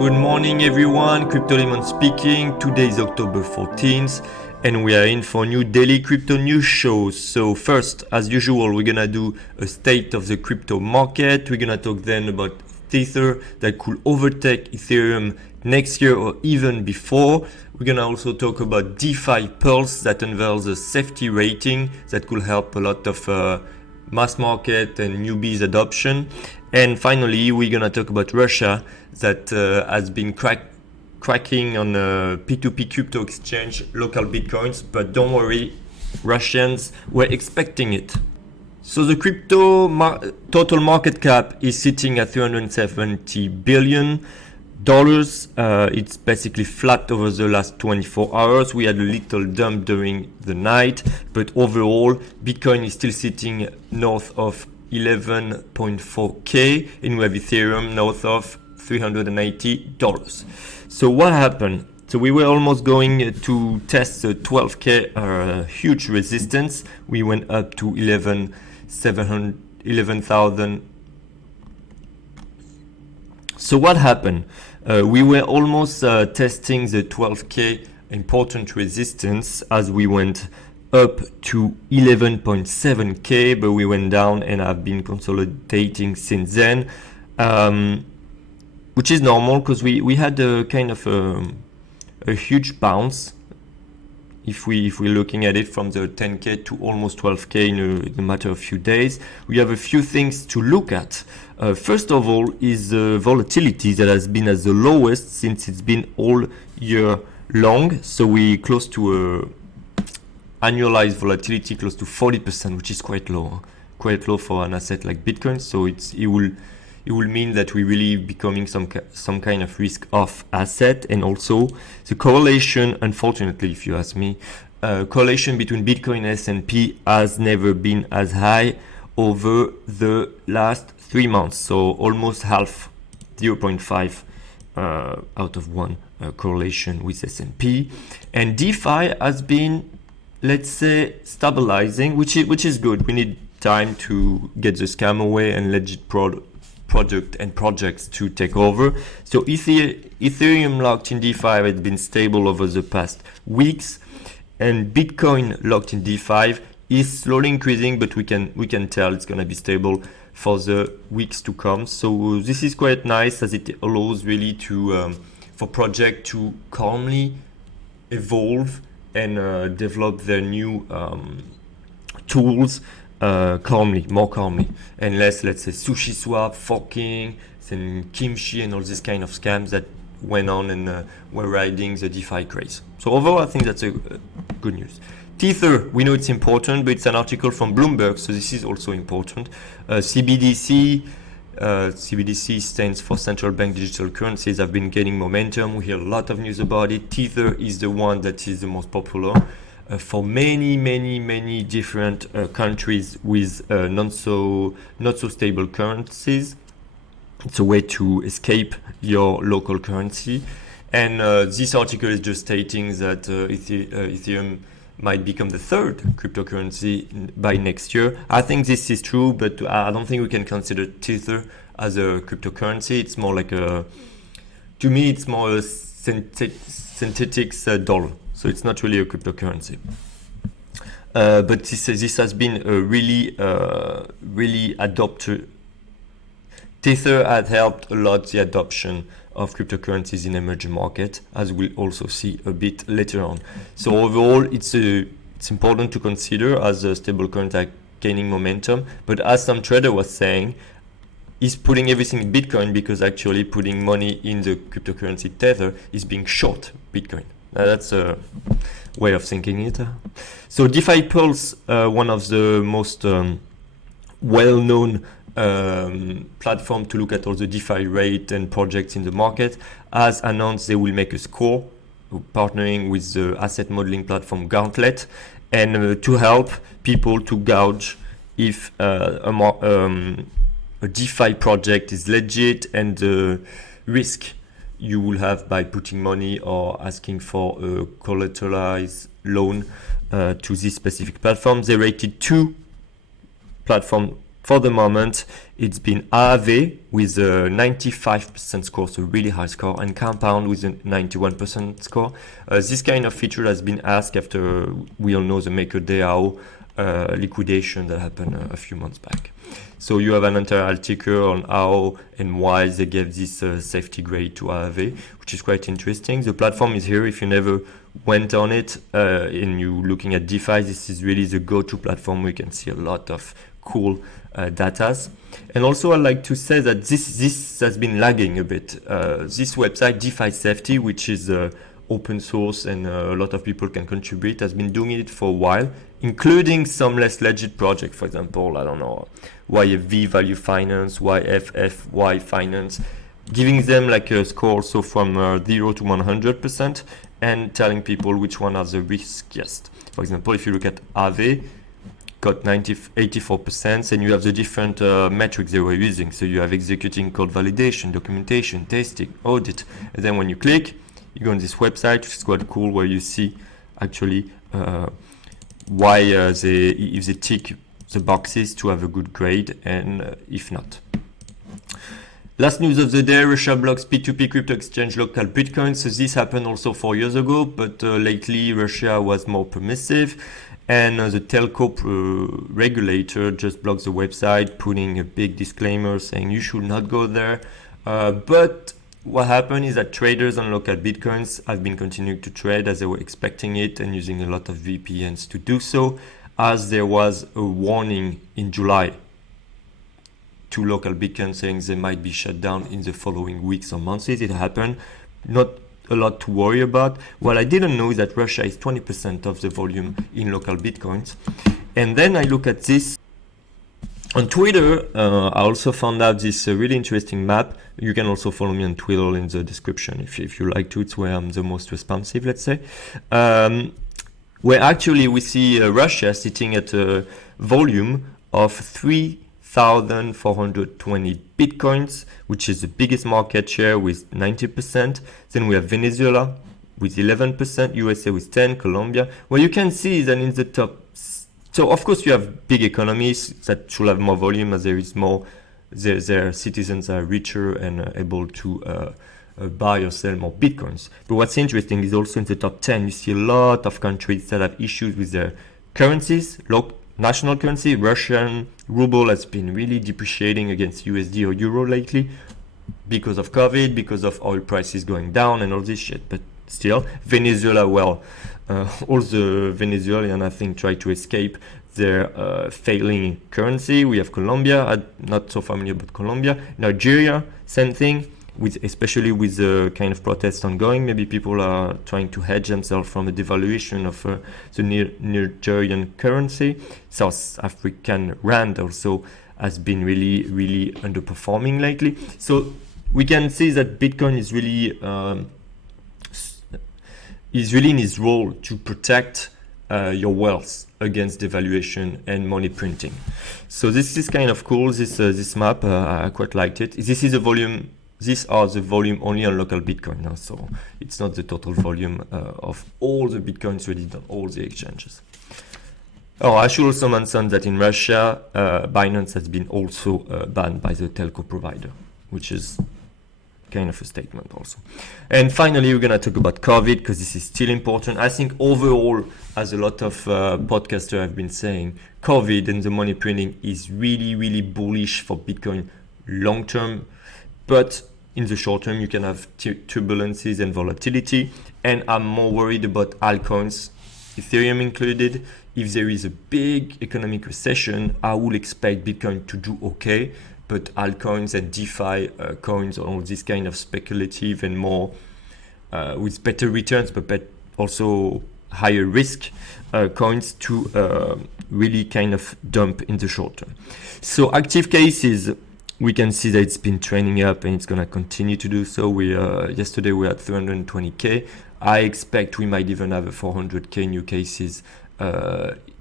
Good morning everyone, Crypto Lemon speaking. Today is October 14th and we are in for a new daily crypto news show. So first, as usual, we're gonna do a state of the crypto market. We're gonna talk then about Tether that could overtake Ethereum next year or even before. We're gonna also talk about DeFi Pulse that unveils a safety rating that could help a lot of mass market and newbies adoption. And finally, we're gonna talk about Russia that has been cracking on a P2P crypto exchange, LocalBitcoins, but don't worry, Russians were expecting it. So the crypto total market cap is sitting at $370 billion. It's basically flat over the last 24 hours. We had a little dump during the night, but overall, Bitcoin is still sitting north of 11.4K, and we have Ethereum north of $380. So what happened? So we were almost going to test the 12K huge resistance. We went up to 11,000. So what happened? We were almost testing the 12K important resistance as we went up to 11.7K, but we went down and have been consolidating since then, which is normal because we had a kind of a huge bounce. If we're looking at it from the 10K to almost 12K in a matter of few days, we have a few things to look at. First of all is the volatility that has been at the lowest since it's been all year long. So we close to a annualized volatility close to 40%, which is quite low for an asset like Bitcoin. So it will mean that we're really becoming some kind of risk-off asset. And also the correlation, unfortunately, if you ask me, correlation between Bitcoin and S&P has never been as high over the last 3 months. So almost half, 0.5 out of 1 correlation with S&P. And DeFi has been, let's say, stabilizing, which is good. We need time to get the scam away and legit product and projects to take over. So Ethereum locked in DeFi has been stable over the past weeks, and Bitcoin locked in DeFi is slowly increasing, but we can tell it's gonna be stable for the weeks to come. So this is quite nice as it allows really to for project to calmly evolve and develop their new tools more calmly, and less, let's say, sushi swap, forking, and kimchi and all this kind of scams that went on and were riding the DeFi craze. So overall, I think that's a good news. Tether, we know it's important, but it's an article from Bloomberg, so this is also important. CBDC stands for Central Bank Digital Currencies, have been gaining momentum. We hear a lot of news about it. Tether is the one that is the most popular for many different countries with not so stable currencies. It's a way to escape your local currency. And this article is just stating that Ethereum might become the third cryptocurrency by next year. I think this is true, but I don't think we can consider Tether as a cryptocurrency. It's more like to me, it's more a synthetic dollar. So it's not really a cryptocurrency. But this has been really adopted. Tether had helped a lot the adoption of cryptocurrencies in emerging markets, as we'll also see a bit later on. So overall, it's important to consider as a stable coin gaining momentum. But as some trader was saying, is putting everything in Bitcoin because actually putting money in the cryptocurrency Tether is being short Bitcoin. That's a way of thinking it. So DeFi Pulse, one of the most well-known platform to look at all the DeFi rate and projects in the market, has announced they will make a score, partnering with the asset modeling platform Gauntlet, and to help people to gauge if a DeFi project is legit and the risk you will have by putting money or asking for a collateralized loan to this specific platform. They rated 2 platforms for the moment, it's been Aave with a 95% score, so really high score, and Compound with a 91% score. This kind of feature has been asked after we all know the MakerDAO liquidation that happened a few months back. So you have an entire article on how and why they gave this safety grade to Aave, which is quite interesting. The platform is here. If you never went on it and you're looking at DeFi, this is really the go-to platform where you can see a lot of cool datas. And also I'd like to say that this has been lagging a bit. This website, DeFi Safety, which is open source and a lot of people can contribute, has been doing it for a while, including some less legit projects. For example, I don't know, YFV Value Finance, YFFY Finance, giving them like a score also from 0 to 100% and telling people which one are the riskiest. For example, if you look at Aave, got 84%, and you have the different metrics they were using. So you have executing code validation, documentation, testing, audit. And then when you click, you go on this website, which is quite cool, where you see actually why if they tick the boxes to have a good grade, and if not. Last news of the day, Russia blocks P2P crypto exchange LocalBitcoins. So this happened also 4 years ago, but lately Russia was more permissive. And the telco regulator just blocked the website, putting a big disclaimer saying you should not go there. But what happened is that traders on LocalBitcoins have been continuing to trade as they were expecting it and using a lot of VPNs to do so, as there was a warning in July to LocalBitcoin saying they might be shut down in the following weeks or months. It happened. Not a lot to worry about. What I didn't know is that Russia is 20% of the volume in LocalBitcoins. And then I look at this on Twitter. I also found out this really interesting map. You can also follow me on Twitter in the description if you like to. It's where I'm the most responsive, let's say. Where actually we see Russia sitting at a volume of 3,420 Bitcoins, which is the biggest market share with 90%. Then we have Venezuela with 11%, USA with 10%, Colombia. What you can see is that in the top, so of course you have big economies that should have more volume as there is more, their citizens are richer and able to buy or sell more Bitcoins. But what's interesting is also in the top 10, you see a lot of countries that have issues with their currencies, national currency. Russian ruble has been really depreciating against USD or euro lately because of COVID, because of oil prices going down and all this shit. But still, Venezuela, well, all the Venezuelans, I think, try to escape their failing currency. We have Colombia, I'm not so familiar with Colombia. Nigeria, same thing. Especially with the kind of protests ongoing, maybe people are trying to hedge themselves from the devaluation of the Nigerian currency. South African rand also has been really, really underperforming lately. So we can see that Bitcoin is really in its role to protect your wealth against devaluation and money printing. So this is kind of cool. This map, I quite liked it. This is a volume. These are the volume only on LocalBitcoin now, so it's not the total volume of all the Bitcoins traded on all the exchanges. Oh, I should also mention that in Russia, Binance has been also banned by the telco provider, which is kind of a statement also. And finally, we're going to talk about COVID because this is still important. I think overall, as a lot of podcasters have been saying, COVID and the money printing is really, really bullish for Bitcoin long term. But in the short term, you can have turbulences and volatility. And I'm more worried about altcoins, Ethereum included. If there is a big economic recession, I will expect Bitcoin to do okay. But altcoins and DeFi coins, all this kind of speculative and more with better returns, but also higher risk coins to really kind of dump in the short term. So active cases, we can see that it's been trending up and it's going to continue to do so. Yesterday we had 320K. I expect we might even have a 400K new cases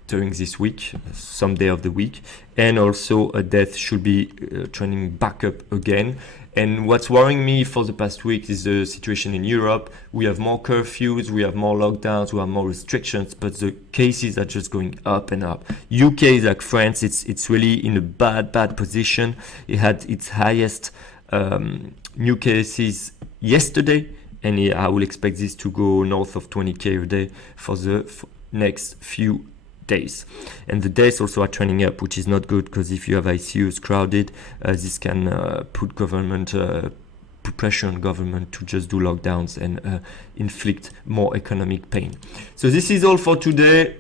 during this week, some day of the week, and also death should be trending back up again. And what's worrying me for the past week is the situation in Europe. We have more curfews, we have more lockdowns, we have more restrictions, but the cases are just going up and up. UK is like France, it's really in a bad position. It had its highest new cases yesterday, and I will expect this to go north of 20k a day for the next few days. And the days also are trending up, which is not good, because if you have ICUs crowded, this can put government put pressure on government to just do lockdowns and inflict more economic pain. So this is all for today.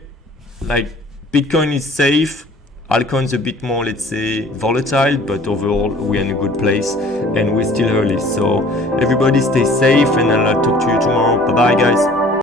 Like, Bitcoin is safe, altcoins a bit more, let's say, volatile, but overall we're in a good place and we're still early. So everybody stay safe, and I'll talk to you tomorrow. Bye bye guys.